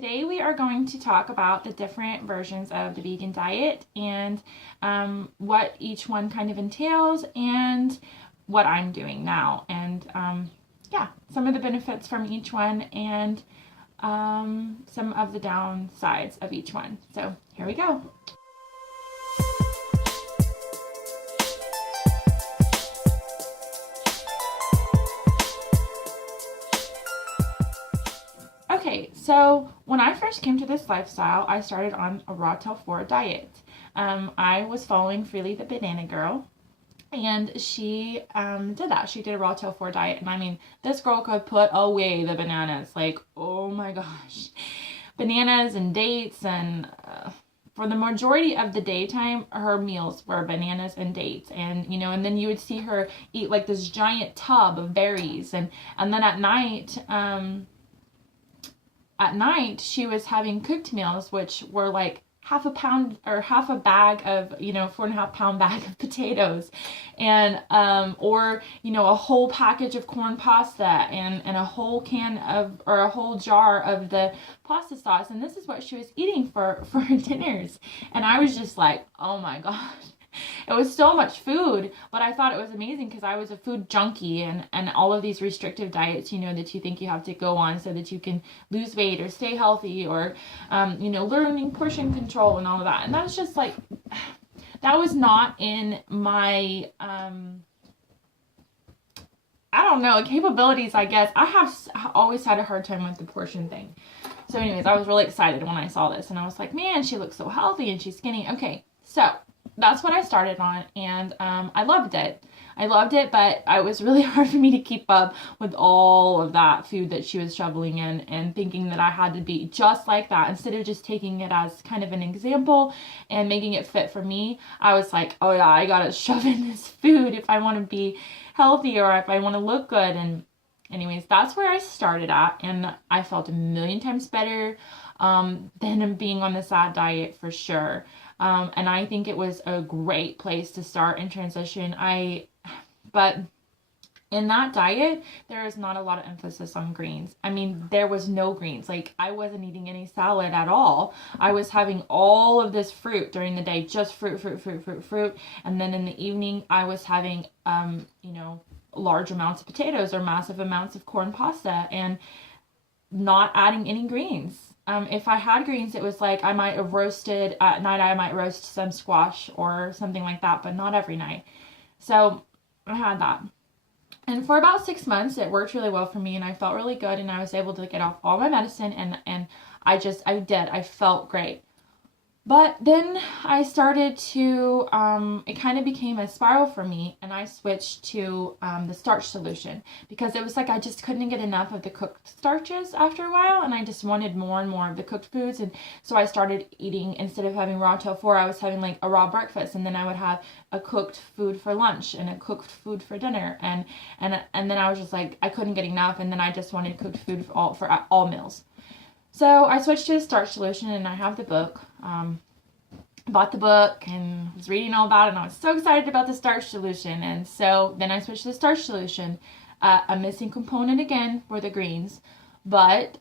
Today we are going to talk about the different versions of the vegan diet and what each one kind of entails and what I'm doing now. And yeah, some of the benefits from each one and some of the downsides of each one. So here we go. Okay, so when I first came to this lifestyle, I started on a raw till 4 diet. I was following Freelee the banana girl, and she did that. She did a raw till 4 diet, and I mean, this girl could put away the bananas. Like, oh my gosh, bananas and dates, and for the majority of the daytime, her meals were bananas and dates, and and then you would see her eat like this giant tub of berries, and then at night she was having cooked meals, which were like half a pound or half a bag of 4.5 pound bag of potatoes, and or a whole package of corn pasta, and a whole can of or a whole jar of the pasta sauce. And this is what she was eating for her dinners, and I was just like, oh my gosh. It was so much food, but I thought it was amazing because I was a food junkie, and all of these restrictive diets, that you think you have to go on so that you can lose weight or stay healthy, or, learning portion control and all of that. And that's just like, that was not in my, I don't know, capabilities, I guess. I have always had a hard time with the portion thing. So anyways, I was really excited when I saw this, and I was like, man, she looks so healthy and she's skinny. Okay, so that's what I started on, and I loved it. But it was really hard for me to keep up with all of that food that she was shoveling in, and thinking that I had to be just like that instead of just taking it as kind of an example and making it fit for me. I was like, oh yeah, I gotta shove in this food if I want to be healthy or if I want to look good. And anyways, that's where I started at, and I felt a million times better than being on the SAD diet for sure. And I think it was a great place to start and transition. But in that diet, there is not a lot of emphasis on greens. I mean, there was no greens. Like, I wasn't eating any salad at all. I was having all of this fruit during the day, just fruit, fruit, fruit, fruit, fruit. And then in the evening, I was having, large amounts of potatoes or massive amounts of corn pasta, and not adding any greens. If I had greens, it was like I might have roasted at night, I might roast some squash or something like that, but not every night. So I had that. And for about 6 months, it worked really well for me, and I felt really good, and I was able to get off all my medicine, and I felt great. But then I started to, it kind of became a spiral for me, and I switched to the starch solution, because it was like I just couldn't get enough of the cooked starches after a while, and I just wanted more and more of the cooked foods. And so I started eating, instead of having raw till 4, I was having like a raw breakfast, and then I would have a cooked food for lunch and a cooked food for dinner, and then I was just like, I couldn't get enough, and then I just wanted cooked food for all meals. So I switched to a starch solution, and I have the book. Bought the book and was reading all about it, and I was so excited about the starch solution. And so then I switched to the starch solution. A missing component again were the greens, but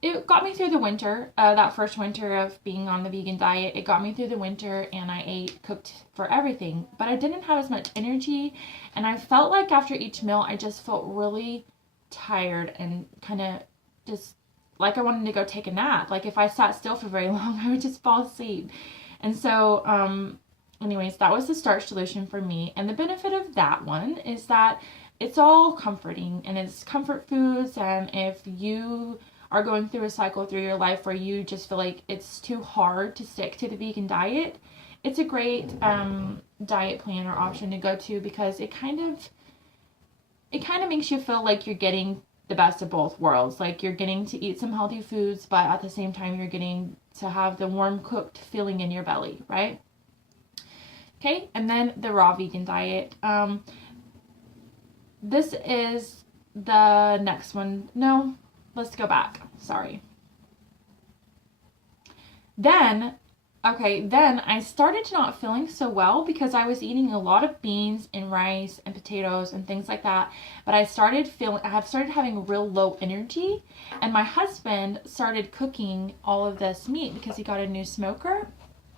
it got me through the winter. That first winter of being on the vegan diet, it got me through the winter, and I ate cooked for everything. But I didn't have as much energy, and I felt like after each meal, I just felt really tired and kind of just like I wanted to go take a nap. Like if I sat still for very long, I would just fall asleep. And so, anyways, that was the starch solution for me. And the benefit of that one is that it's all comforting, and it's comfort foods. And if you are going through a cycle through your life where you just feel like it's too hard to stick to the vegan diet, it's a great diet plan or option to go to, because it kind of makes you feel like you're getting the best of both worlds. Like, you're getting to eat some healthy foods, but at the same time, you're getting to have the warm cooked feeling in your belly, right? Okay, and then the raw vegan diet. This is the next one. No, let's go back. Sorry. Then Okay, then I started to not feeling so well because I was eating a lot of beans and rice and potatoes and things like that. But I have started having real low energy. And my husband started cooking all of this meat because he got a new smoker.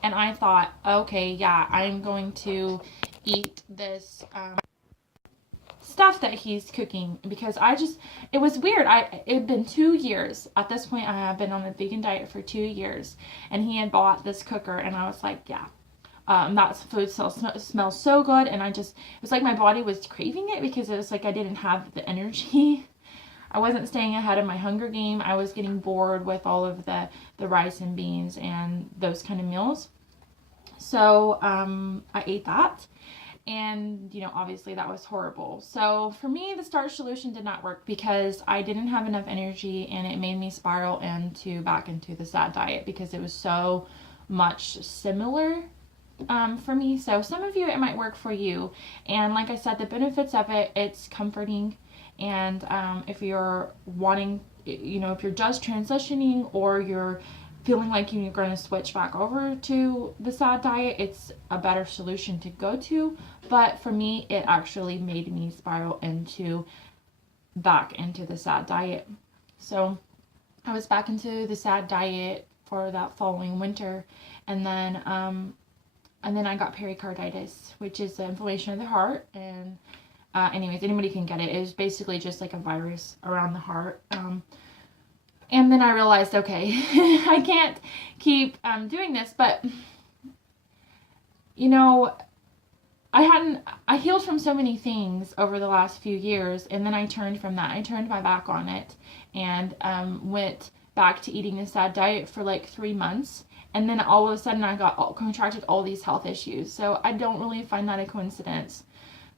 And I thought, okay, yeah, I'm going to eat this stuff that he's cooking because it was weird. It had been 2 years at this point. I have been on a vegan diet for 2 years, and he had bought this cooker, and I was like, yeah, that food smells so good, and it was like my body was craving it because it was like I didn't have the energy. I wasn't staying ahead of my hunger game. I was getting bored with all of the rice and beans and those kind of meals. So I ate that. And, obviously that was horrible. So for me, the starch solution did not work because I didn't have enough energy and it made me spiral back into the SAD diet because it was so much similar for me. So some of you, it might work for you. And like I said, the benefits of it, it's comforting. And if you're wanting, if you're just transitioning or you're feeling like you're going to switch back over to the SAD diet, it's a better solution to go to. But for me, it actually made me spiral back into the SAD diet. So I was back into the SAD diet for that following winter, and then I got pericarditis, which is the inflammation of the heart. And anyways, anybody can get it. It was basically just like a virus around the heart. And then I realized, okay, I can't keep doing this. But, I healed from so many things over the last few years. And then I turned from that. I turned my back on it and went back to eating a SAD diet for like 3 months. And then all of a sudden I contracted all these health issues. So I don't really find that a coincidence.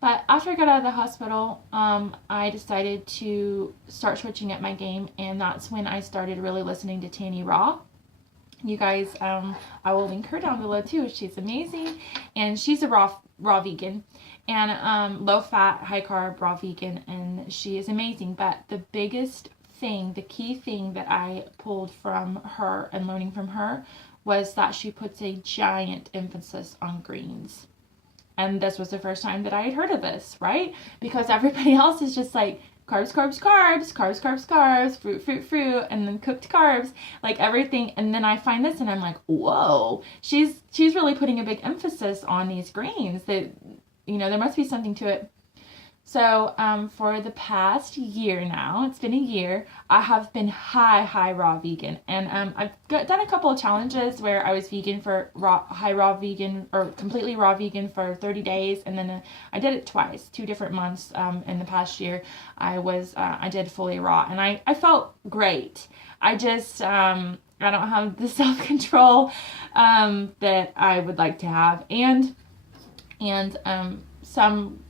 But after I got out of the hospital, I decided to start switching up my game, and that's when I started really listening to TannyRaw. You guys, I will link her down below too. She's amazing, and she's a raw vegan, and low fat, high carb, raw vegan, and she is amazing. But the key thing that I pulled from her and learning from her was that she puts a giant emphasis on greens. And this was the first time that I had heard of this, right? Because everybody else is just like carbs, carbs, carbs, carbs, carbs, carbs, fruit, fruit, fruit, and then cooked carbs, like everything. And then I find this and I'm like, whoa, she's really putting a big emphasis on these grains that, there must be something to it. So for the past year now, it's been a year, I have been high raw vegan. And I've done a couple of challenges where I was vegan for high raw vegan or completely raw vegan for 30 days. And then I did it twice, 2 different months in the past year. I did fully raw and I felt great. I just, I don't have the self-control that I would like to have. And some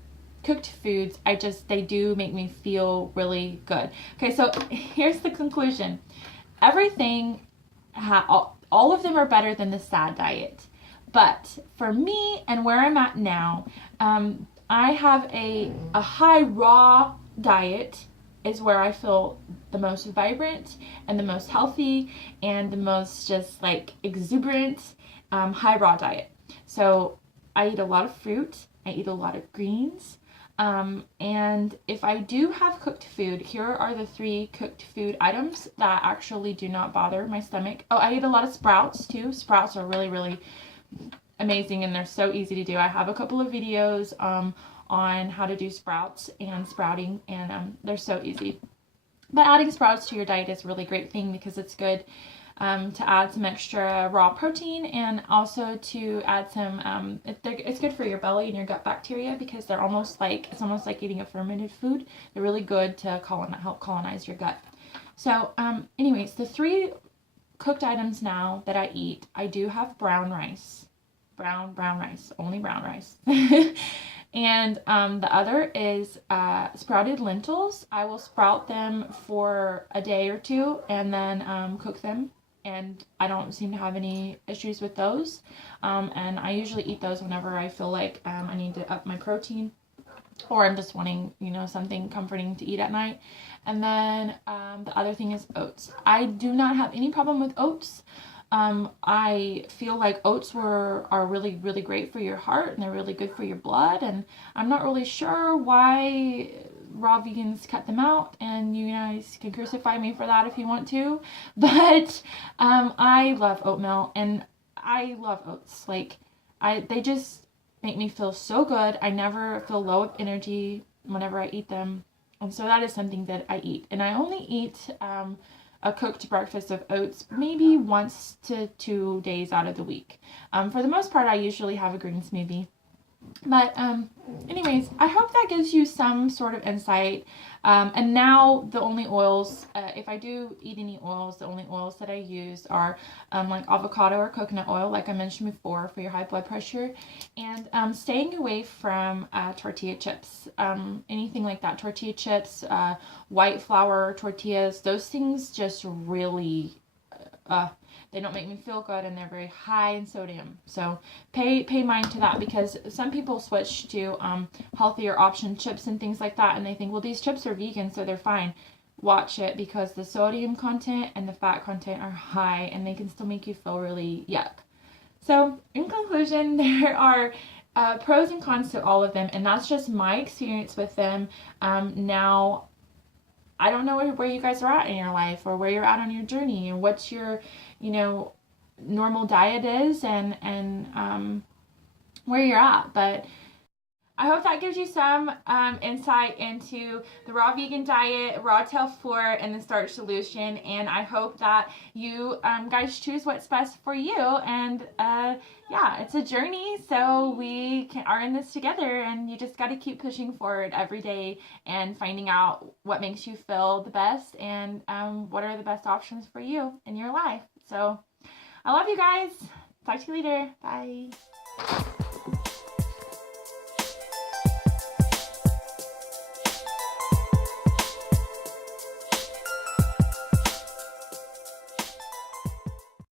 cooked foods, they do make me feel really good. Okay, so here's the conclusion. Everything, all of them are better than the SAD diet. But for me and where I'm at now, I have a high raw diet is where I feel the most vibrant and the most healthy and the most just like exuberant high raw diet. So I eat a lot of fruit. I eat a lot of greens. And if I do have cooked food, here are the 3 cooked food items that actually do not bother my stomach. Oh, I eat a lot of sprouts too. Sprouts are really, really amazing and they're so easy to do. I have a couple of videos on how to do sprouts and sprouting, and they're so easy. But adding sprouts to your diet is a really great thing because it's good to add some extra raw protein, and also to add some, it's good for your belly and your gut bacteria because it's almost like eating a fermented food. They're really good to help colonize your gut. So anyways, the 3 cooked items now that I eat, I do have brown rice, only brown rice. And the other is sprouted lentils. I will sprout them for a day or 2 and then cook them. And I don't seem to have any issues with those. And I usually eat those whenever I feel like I need to up my protein, or I'm just wanting, something comforting to eat at night. And then the other thing is oats. I do not have any problem with oats. I feel like oats are really, really great for your heart, and they're really good for your blood. And I'm not really sure why raw vegans cut them out, and you guys can crucify me for that if you want to. But I love oatmeal, and I love oats. Like, they just make me feel so good. I never feel low of energy whenever I eat them. And so that is something that I eat. And I only eat a cooked breakfast of oats maybe once to 2 days out of the week. For the most part, I usually have a green smoothie. But anyways, I hope that gives you some sort of insight. And now the only oils, if I do eat any oils, the only oils that I use are like avocado or coconut oil, like I mentioned before, for your high blood pressure. And staying away from tortilla chips, anything like that. Tortilla chips, white flour tortillas, those things just really they don't make me feel good, and they're very high in sodium. So pay mind to that, because some people switch to healthier option chips and things like that, and they think, well, these chips are vegan, so they're fine. Watch it, because the sodium content and the fat content are high, and they can still make you feel really yuck. So in conclusion, there are pros and cons to all of them, and that's just my experience with them. Now, I don't know where you guys are at in your life, or where you're at on your journey, and what's your, normal diet is, and where you're at. But I hope that gives you some insight into the raw vegan diet, raw tail fort, and the starch solution. And I hope that you guys choose what's best for you. And yeah, it's a journey, so we are in this together, and you just got to keep pushing forward every day and finding out what makes you feel the best, and what are the best options for you in your life. So I love you guys. Talk to you later. Bye.